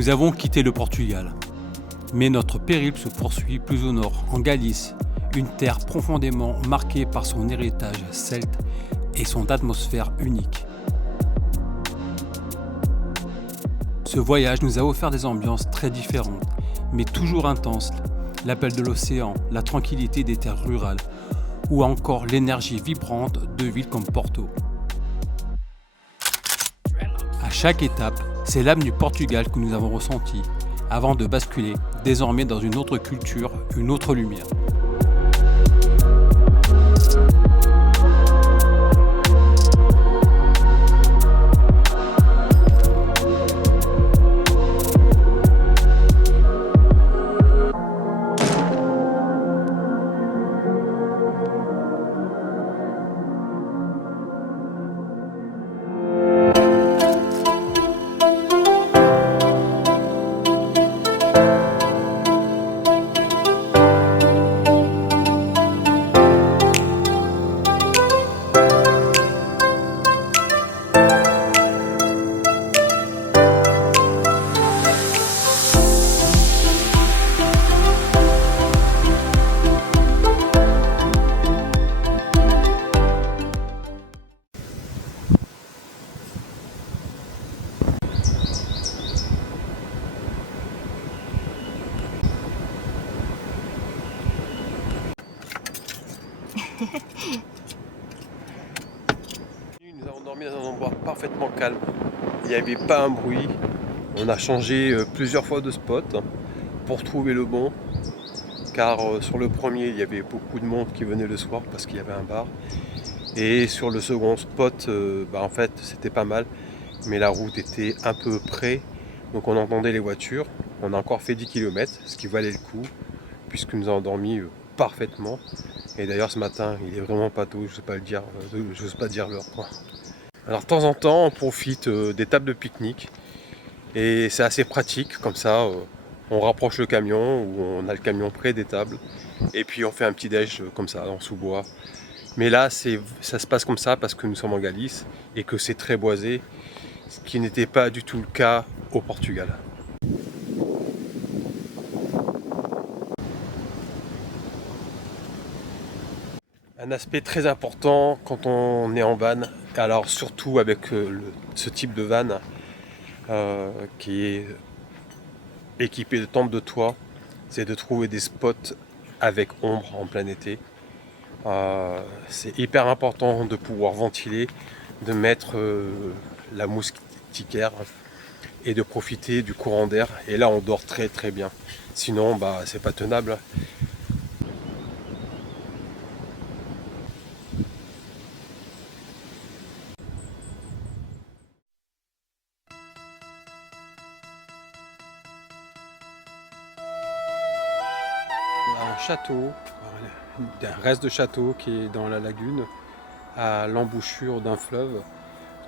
Nous avons quitté le Portugal, mais notre périple se poursuit plus au nord, en Galice, une terre profondément marquée par son héritage celte et son atmosphère unique. Ce voyage nous a offert des ambiances très différentes, mais toujours intenses, l'appel de l'océan, la tranquillité des terres rurales, ou encore l'énergie vibrante de villes comme Porto. À chaque étape, c'est l'âme du Portugal que nous avons ressentie, avant de basculer désormais dans une autre culture, une autre lumière. Nous avons dormi dans un endroit parfaitement calme, il n'y avait pas un bruit. On a changé plusieurs fois de spot pour trouver le bon, car sur le premier il y avait beaucoup de monde qui venait le soir parce qu'il y avait un bar, et sur le second spot en fait c'était pas mal, mais la route était un peu près, donc on entendait les voitures. On a encore fait 10 km, ce qui valait le coup puisque nous avons dormi parfaitement. Et d'ailleurs ce matin il est vraiment pas tôt, je sais pas le dire, j'ose pas dire l'heure quoi. Alors de temps en temps on profite des tables de pique-nique et c'est assez pratique comme ça, on rapproche le camion ou on a le camion près des tables et puis on fait un petit déj comme ça en sous-bois. Mais là ça se passe comme ça parce que nous sommes en Galice et que c'est très boisé, ce qui n'était pas du tout le cas au Portugal. Un aspect très important quand on est en van, alors surtout avec ce type de van qui est équipé de tentes de toit, c'est de trouver des spots avec ombre en plein été. C'est hyper important de pouvoir ventiler, de mettre la moustiquaire et de profiter du courant d'air. Et là on dort très très bien, sinon c'est pas tenable. Un château, un reste de château qui est dans la lagune, à l'embouchure d'un fleuve,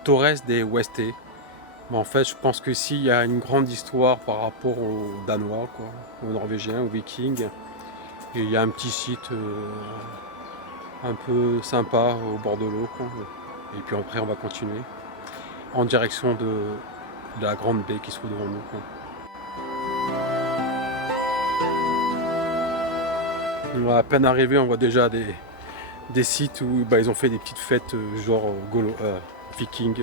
Torres de Oeste. Mais en fait, je pense que ici, il y a une grande histoire par rapport aux Danois, aux Norvégiens, aux Vikings. Et il y a un petit site un peu sympa au bord de l'eau. Et puis après, on va continuer en direction de la grande baie qui se trouve devant nous. À peine arrivé, on voit déjà des sites où ils ont fait des petites fêtes genre viking.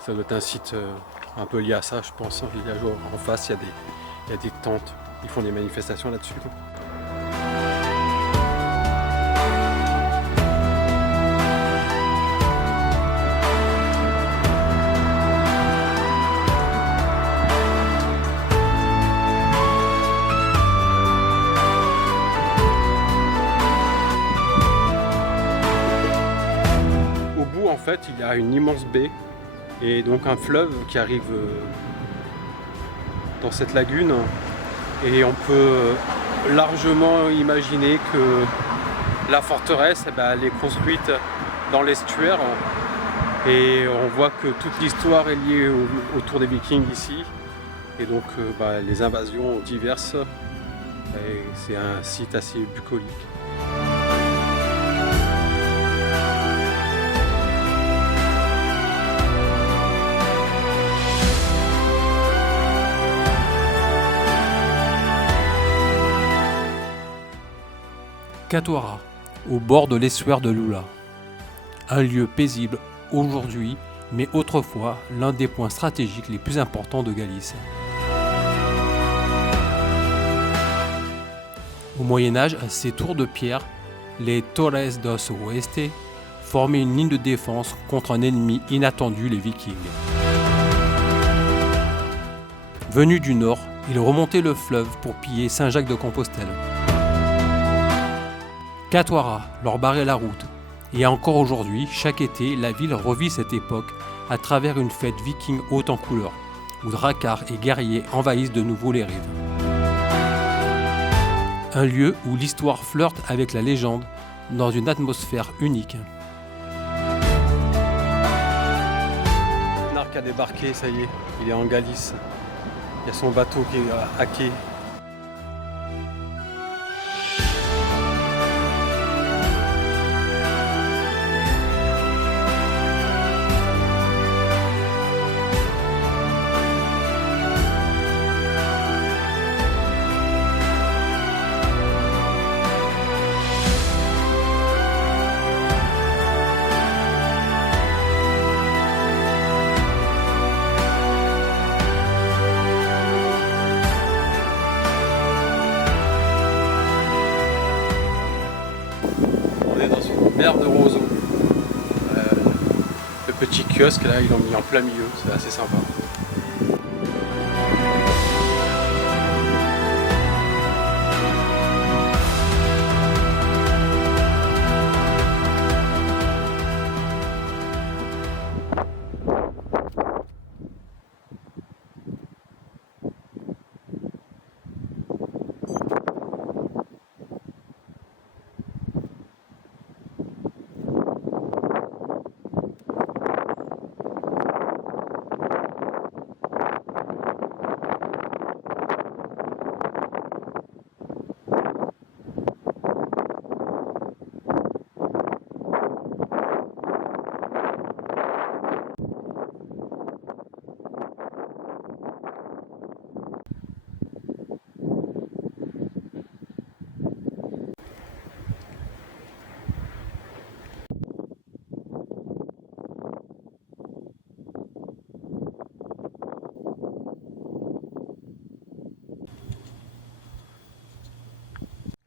Ça doit être un site un peu lié à ça, je pense. Il y a genre, en face, il y a des tentes. Ils font des manifestations là-dessus. En fait, il y a une immense baie et donc un fleuve qui arrive dans cette lagune, et on peut largement imaginer que la forteresse elle est construite dans l'estuaire, et on voit que toute l'histoire est liée autour des Vikings ici, et donc les invasions diverses, et c'est un site assez bucolique. Katoara, au bord de l'estuaire de Lula. Un lieu paisible aujourd'hui, mais autrefois l'un des points stratégiques les plus importants de Galice. Au Moyen-Âge, ces tours de pierre, les Torres dos Oeste, formaient une ligne de défense contre un ennemi inattendu, les Vikings. Venus du nord, ils remontaient le fleuve pour piller Saint-Jacques-de-Compostelle. Katoara leur barrait la route, et encore aujourd'hui, chaque été, la ville revit cette époque à travers une fête viking haute en couleurs, où dracars et guerriers envahissent de nouveau les rives. Un lieu où l'histoire flirte avec la légende dans une atmosphère unique. Narc a débarqué, ça y est, il est en Galice. Il y a son bateau qui est à quai. On est dans une mer de roseaux. Le petit kiosque là, ils l'ont mis en plein milieu, c'est assez sympa.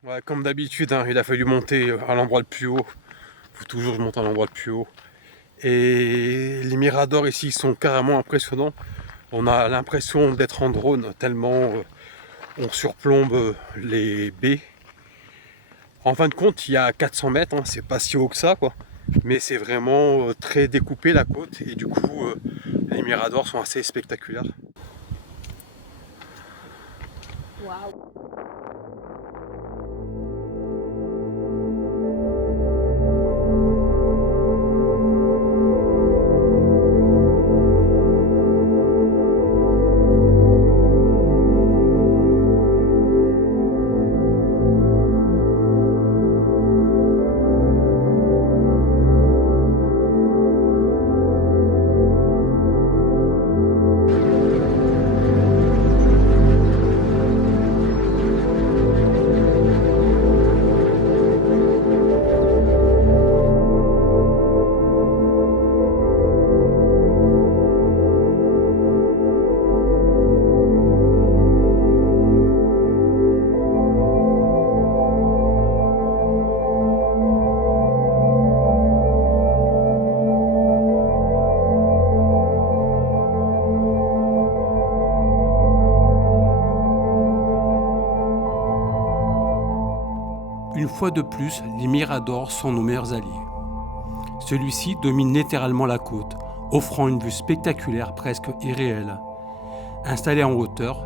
Ouais, comme d'habitude, hein, il a fallu monter à l'endroit le plus haut. Il faut toujours monter à l'endroit le plus haut. Et les miradors ici sont carrément impressionnants. On a l'impression d'être en drone tellement on surplombe les baies. En fin de compte, il y a 400 mètres, hein, c'est pas si haut que ça, quoi. Mais c'est vraiment très découpé la côte et du coup, les miradors sont assez spectaculaires. Wow. Une fois de plus, les miradors sont nos meilleurs alliés. Celui-ci domine littéralement la côte, offrant une vue spectaculaire presque irréelle. Installé en hauteur,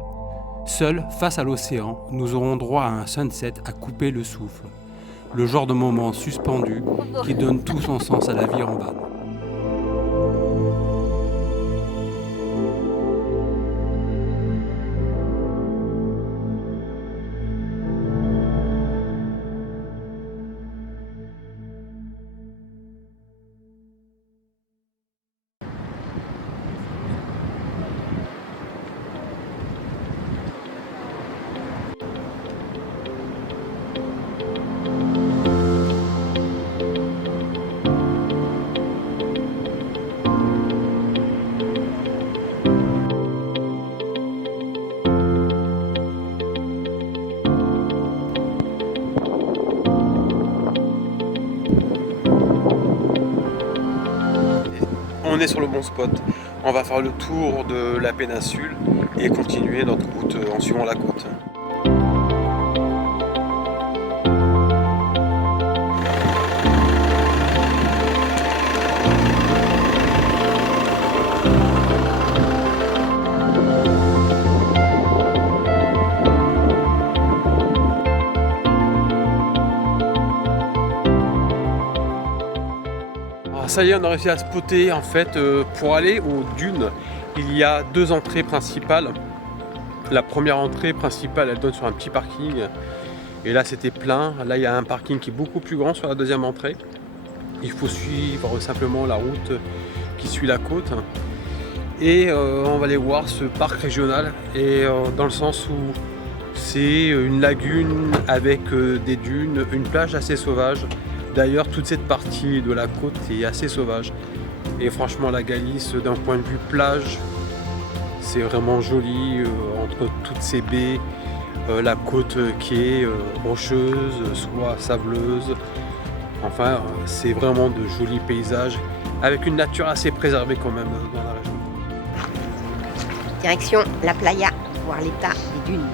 seul face à l'océan, nous aurons droit à un sunset à couper le souffle. Le genre de moment suspendu qui donne tout son sens à la vie en bas. on est sur le bon spot. On va faire le tour de la péninsule et continuer notre route en suivant la côte. Ça y est, on a réussi à spotter en fait pour aller aux dunes. Il y a deux entrées principales. La première entrée principale, elle donne sur un petit parking. Et là, c'était plein. Là, il y a un parking qui est beaucoup plus grand sur la deuxième entrée. Il faut suivre simplement la route qui suit la côte. Et on va aller voir ce parc régional. Et dans le sens où c'est une lagune avec des dunes, une plage assez sauvage. D'ailleurs, toute cette partie de la côte est assez sauvage. Et franchement, la Galice, d'un point de vue plage, c'est vraiment joli. Entre toutes ces baies, la côte qui est rocheuse, soit sableuse. Enfin, c'est vraiment de jolis paysages, avec une nature assez préservée quand même dans la région. Direction la playa, voir l'état des dunes.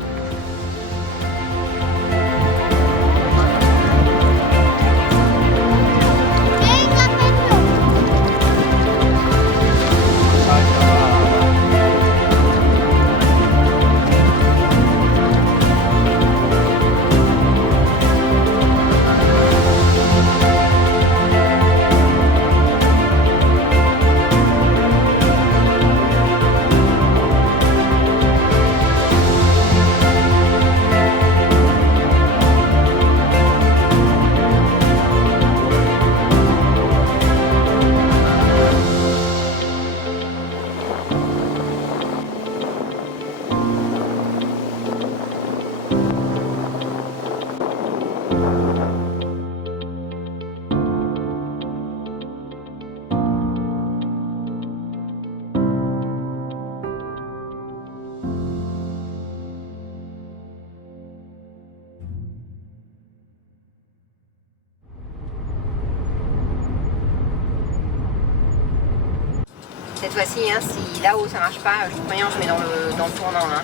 Cette fois-ci, hein, si là-haut ça marche pas, je préviens, je mets dans le tournant. Hein.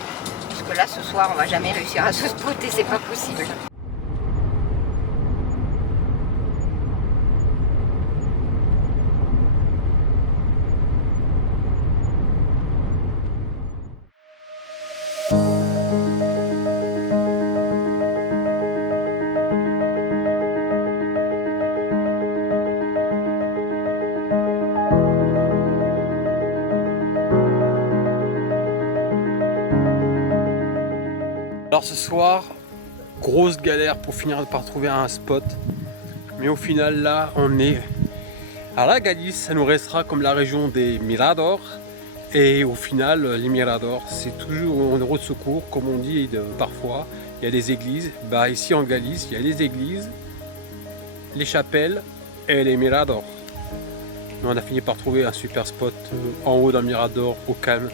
Parce que là, ce soir, on va jamais réussir à se spotter, c'est pas possible. Alors ce soir, grosse galère pour finir par trouver un spot. Mais au final là, on est à la Galice, ça nous restera comme la région des Miradors. Et au final, les Miradors, c'est toujours une route de secours, comme on dit parfois. Il y a des églises. Bah, ici en Galice, il y a les églises, les chapelles et les Miradors. On a fini par trouver un super spot en haut d'un Mirador, au calme.